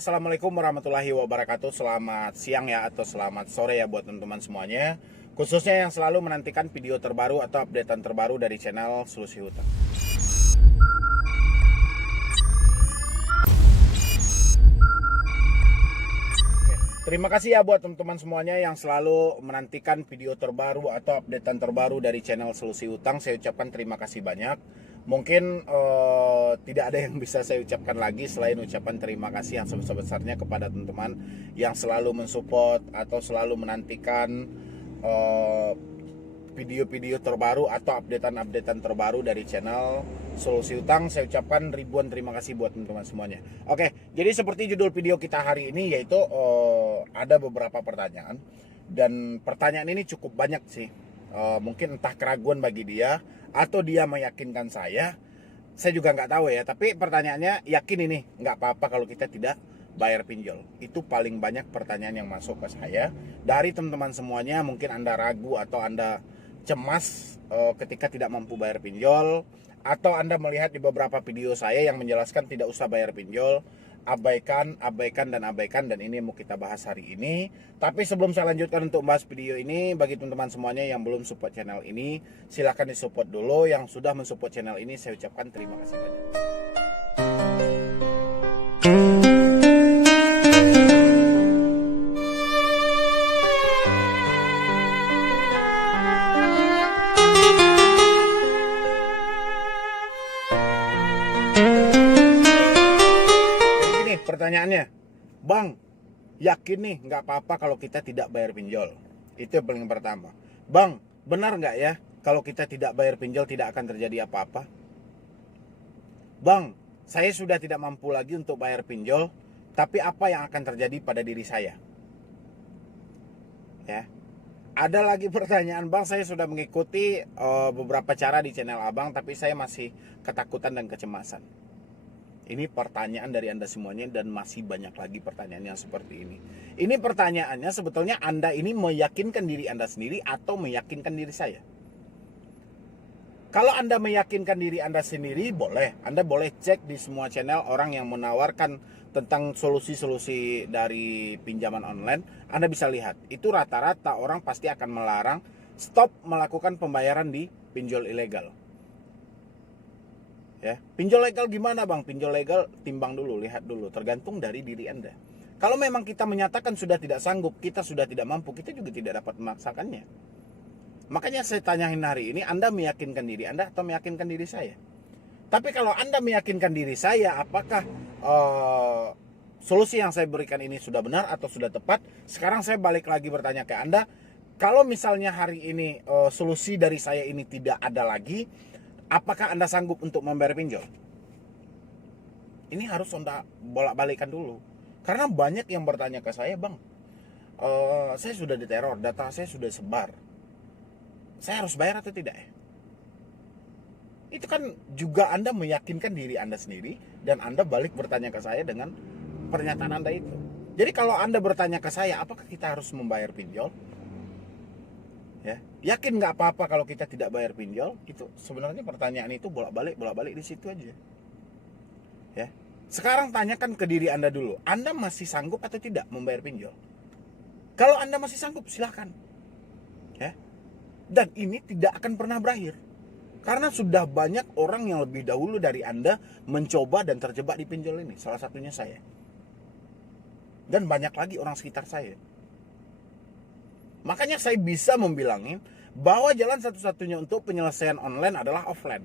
Assalamualaikum warahmatullahi wabarakatuh. Selamat siang ya atau selamat sore ya buat teman-teman semuanya, khususnya yang selalu menantikan video terbaru atau updatean terbaru dari channel Solusi Hutang. Terima kasih ya buat teman-teman semuanya yang selalu menantikan video terbaru atau updatean terbaru dari channel Solusi Hutang. Saya ucapkan terima kasih banyak. Mungkin tidak ada yang bisa saya ucapkan lagi selain ucapan terima kasih yang sebesar-besarnya kepada teman-teman yang selalu mensupport atau selalu menantikan video-video terbaru atau updatean terbaru dari channel Solusi Hutang. Saya ucapkan ribuan terima kasih buat teman-teman semuanya. Oke, jadi seperti judul video kita hari ini, yaitu ada beberapa pertanyaan. Dan pertanyaan ini cukup banyak sih. Mungkin entah keraguan bagi dia atau dia meyakinkan saya juga nggak tahu ya. Tapi pertanyaannya, yakin ini nggak apa-apa kalau kita tidak bayar pinjol? Itu paling banyak pertanyaan yang masuk ke saya dari teman-teman semuanya. Mungkin Anda ragu atau Anda cemas ketika tidak mampu bayar pinjol, atau Anda melihat di beberapa video saya yang menjelaskan tidak usah bayar pinjol, abaikan, dan ini mau kita bahas hari ini. Tapi sebelum saya lanjutkan untuk bahas video ini, bagi teman-teman semuanya yang belum support channel ini, silahkan disupport dulu. Yang sudah mensupport channel ini, saya ucapkan terima kasih banyak. Pertanyaannya, Bang, yakin nih nggak apa-apa kalau kita tidak bayar pinjol? Itu yang paling pertama. Bang, benar nggak ya kalau kita tidak bayar pinjol tidak akan terjadi apa-apa? Bang, saya sudah tidak mampu lagi untuk bayar pinjol, tapi apa yang akan terjadi pada diri saya? Ya. Ada lagi pertanyaan, Bang, saya sudah mengikuti beberapa cara di channel Abang, tapi saya masih ketakutan dan kecemasan. Ini pertanyaan dari Anda semuanya, dan masih banyak lagi pertanyaan yang seperti ini. Ini pertanyaannya sebetulnya Anda ini meyakinkan diri Anda sendiri atau meyakinkan diri saya? Kalau Anda meyakinkan diri Anda sendiri, boleh. Anda boleh cek di semua channel orang yang menawarkan tentang solusi-solusi dari pinjaman online. Anda bisa lihat, itu rata-rata orang pasti akan melarang stop melakukan pembayaran di pinjol ilegal. Ya, pinjol legal gimana, Bang? Pinjol legal timbang dulu, lihat dulu, tergantung dari diri Anda. Kalau memang kita menyatakan sudah tidak sanggup, kita sudah tidak mampu, kita juga tidak dapat memaksakannya. Makanya saya tanyain hari ini, Anda meyakinkan diri Anda atau meyakinkan diri saya? Tapi kalau Anda meyakinkan diri saya, apakah solusi yang saya berikan ini sudah benar atau sudah tepat? Sekarang saya balik lagi bertanya ke Anda, kalau misalnya hari ini solusi dari saya ini tidak ada lagi, apakah Anda sanggup untuk membayar pinjol? Ini harus Anda bolak-balikan dulu. Karena banyak yang bertanya ke saya, Bang, saya sudah diteror, data saya sudah sebar. Saya harus bayar atau tidak ya? Itu kan juga Anda meyakinkan diri Anda sendiri, dan Anda balik bertanya ke saya dengan pernyataan Anda itu. Jadi kalau Anda bertanya ke saya, apakah kita harus membayar pinjol? Ya, yakin nggak apa-apa kalau kita tidak bayar pinjol? Itu sebenarnya pertanyaan itu bolak-balik di situ aja. Ya, sekarang tanyakan ke diri Anda dulu, Anda masih sanggup atau tidak membayar pinjol? Kalau Anda masih sanggup, silahkan. Ya, dan ini tidak akan pernah berakhir, karena sudah banyak orang yang lebih dahulu dari Anda mencoba dan terjebak di pinjol ini. Salah satunya saya, dan banyak lagi orang sekitar saya. Makanya saya bisa membilangin bahwa jalan satu-satunya untuk penyelesaian online adalah offline.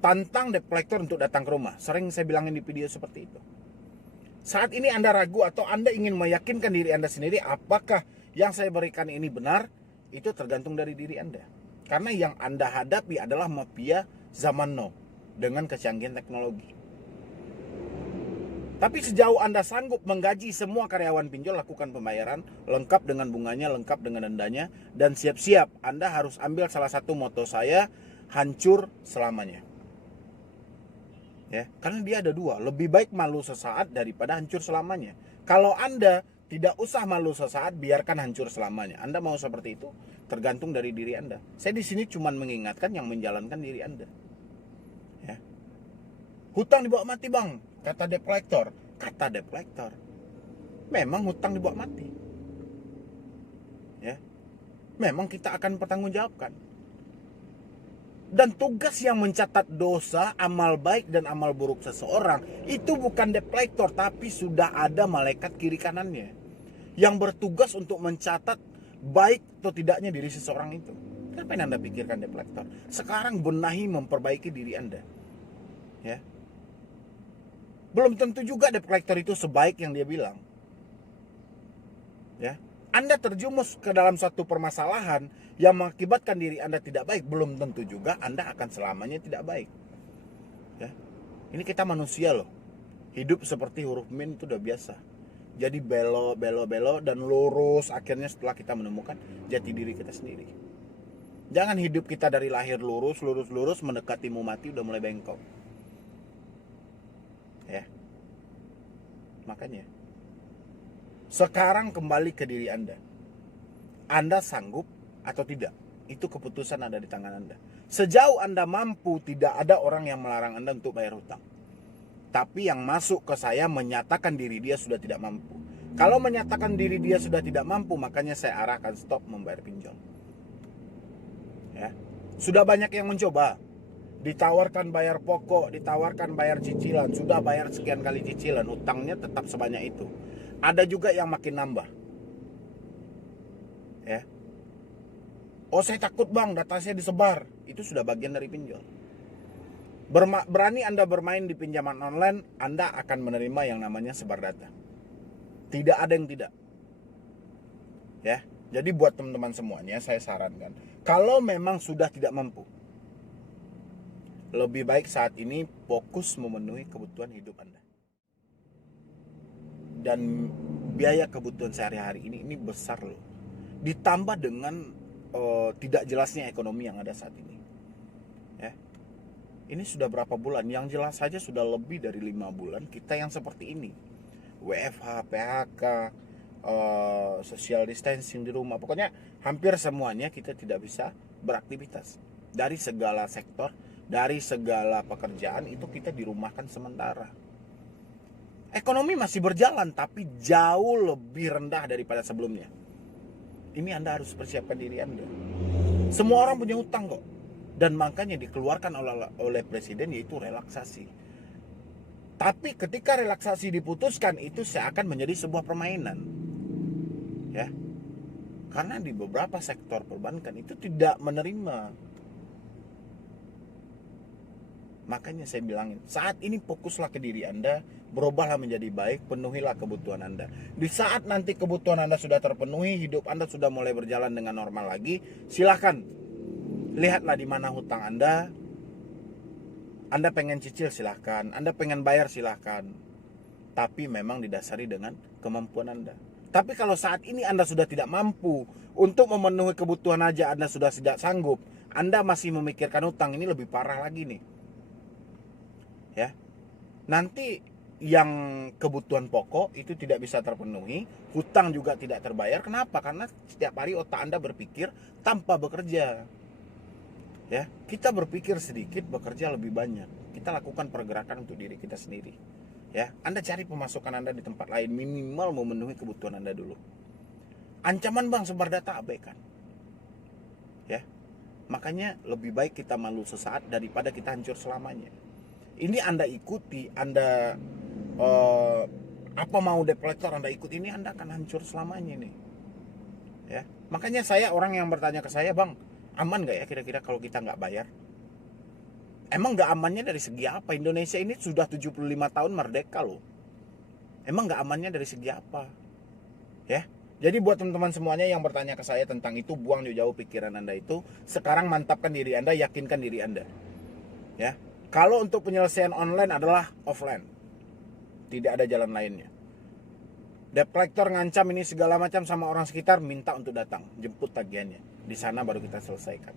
Tantang debt collector untuk datang ke rumah. Sering saya bilangin di video seperti itu. Saat ini Anda ragu atau Anda ingin meyakinkan diri Anda sendiri apakah yang saya berikan ini benar, itu tergantung dari diri Anda. Karena yang Anda hadapi adalah mafia zaman now dengan kecanggihan teknologi. Tapi sejauh Anda sanggup menggaji semua karyawan pinjol, lakukan pembayaran lengkap dengan bunganya, lengkap dengan dendanya, dan siap-siap Anda harus ambil salah satu moto saya, hancur selamanya. Ya, karena dia ada dua, lebih baik malu sesaat daripada hancur selamanya. Kalau Anda tidak usah malu sesaat, biarkan hancur selamanya. Anda mau seperti itu? Tergantung dari diri Anda. Saya di sini cuma mengingatkan yang menjalankan diri Anda. Ya. Hutang dibawa mati, Bang, kata debt collector. Kata debt collector, memang hutang dibawa mati. Ya. Memang kita akan pertanggungjawabkan. Dan tugas yang mencatat dosa, amal baik dan amal buruk seseorang itu bukan debt collector, tapi sudah ada malaikat kiri kanannya yang bertugas untuk mencatat baik atau tidaknya diri seseorang itu. Kenapa yang Anda pikirkan debt collector? Sekarang benahi memperbaiki diri Anda. Ya. Belum tentu juga debt collector itu sebaik yang dia bilang. Ya. Anda terjumus ke dalam suatu permasalahan yang mengakibatkan diri Anda tidak baik, belum tentu juga Anda akan selamanya tidak baik. Ya. Ini kita manusia loh. Hidup seperti huruf min itu udah biasa. Jadi belok dan lurus, akhirnya setelah kita menemukan jati diri kita sendiri. Jangan hidup kita dari lahir lurus, mendekati mau mati udah mulai bengkok. Ya. Makanya sekarang kembali ke diri Anda. Anda sanggup atau tidak? Itu keputusan ada di tangan Anda. Sejauh Anda mampu, tidak ada orang yang melarang Anda untuk bayar hutang. Tapi yang masuk ke saya menyatakan diri dia sudah tidak mampu. Kalau menyatakan diri dia sudah tidak mampu, makanya saya arahkan stop membayar pinjol. Ya. Sudah banyak yang mencoba. Ditawarkan bayar pokok, ditawarkan bayar cicilan, sudah bayar sekian kali cicilan, utangnya tetap sebanyak itu. Ada juga yang makin nambah. Ya. Oh, saya takut bang, data saya disebar. Itu sudah bagian dari pinjol. Berani Anda bermain di pinjaman online, Anda akan menerima yang namanya sebar data. Tidak ada yang tidak. Ya. Jadi buat teman-teman semuanya saya sarankan, kalau memang sudah tidak mampu, lebih baik saat ini fokus memenuhi kebutuhan hidup Anda. Dan biaya kebutuhan sehari-hari ini besar loh. Ditambah dengan tidak jelasnya ekonomi yang ada saat ini. Ya. Ini sudah berapa bulan? Yang jelas saja sudah lebih dari 5 bulan kita yang seperti ini. WFH, PHK, social distancing di rumah. Pokoknya hampir semuanya kita tidak bisa beraktivitas. Dari segala sektor, dari segala pekerjaan itu kita dirumahkan sementara. Ekonomi masih berjalan tapi jauh lebih rendah daripada sebelumnya. Ini Anda harus persiapkan diri Anda. Semua orang punya hutang kok. Dan makanya dikeluarkan oleh presiden yaitu relaksasi. Tapi ketika relaksasi diputuskan itu seakan menjadi sebuah permainan. Ya. Karena di beberapa sektor perbankan itu tidak menerima. Makanya saya bilangin, saat ini fokuslah ke diri Anda, berubahlah menjadi baik, penuhilah kebutuhan Anda. Di saat nanti kebutuhan Anda sudah terpenuhi, hidup Anda sudah mulai berjalan dengan normal lagi, silahkan lihatlah di mana hutang Anda. Anda pengen cicil silahkan, Anda pengen bayar silahkan. Tapi memang didasari dengan kemampuan Anda. Tapi kalau saat ini Anda sudah tidak mampu untuk memenuhi kebutuhan aja, Anda sudah tidak sanggup, Anda masih memikirkan hutang, ini lebih parah lagi nih. Ya. Nanti yang kebutuhan pokok itu tidak bisa terpenuhi, hutang juga tidak terbayar. Kenapa? Karena setiap hari otak Anda berpikir tanpa bekerja. Ya, kita berpikir sedikit, bekerja lebih banyak. Kita lakukan pergerakan untuk diri kita sendiri. Ya, Anda cari pemasukan Anda di tempat lain, minimal memenuhi kebutuhan Anda dulu. Ancaman bang sebar data, abaikan. Ya. Makanya lebih baik kita malu sesaat daripada kita hancur selamanya. Ini Anda ikuti, Anda apa mau debt collector Anda ikut ini, Anda akan hancur selamanya nih. Ya, makanya saya orang yang bertanya ke saya, bang, aman nggak ya kira-kira kalau kita nggak bayar? Emang nggak amannya dari segi apa? Indonesia ini sudah 75 tahun merdeka loh. Emang nggak amannya dari segi apa? Ya, jadi buat teman-teman semuanya yang bertanya ke saya tentang itu, buang jauh-jauh pikiran Anda itu. Sekarang mantapkan diri Anda, yakinkan diri Anda. Ya. Kalau untuk penyelesaian online adalah offline, tidak ada jalan lainnya. Debt collector ngancam ini segala macam sama orang sekitar, minta untuk datang, jemput tagihannya. Di sana baru kita selesaikan.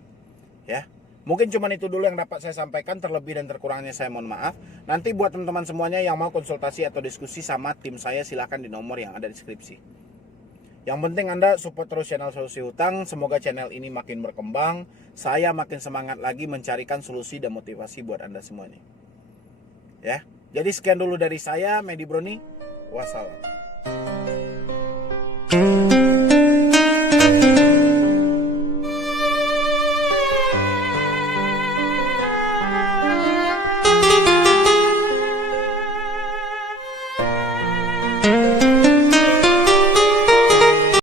Ya, mungkin cuma itu dulu yang dapat saya sampaikan. Terlebih dan terkurangnya saya mohon maaf. Nanti buat teman-teman semuanya yang mau konsultasi atau diskusi sama tim saya, silahkan di nomor yang ada di deskripsi. Yang penting Anda support terus channel Solusi Hutang. Semoga channel ini makin berkembang. Saya makin semangat lagi mencarikan solusi dan motivasi buat Anda semuanya. Ya. Jadi sekian dulu dari saya, Medi Broni. Wassalam.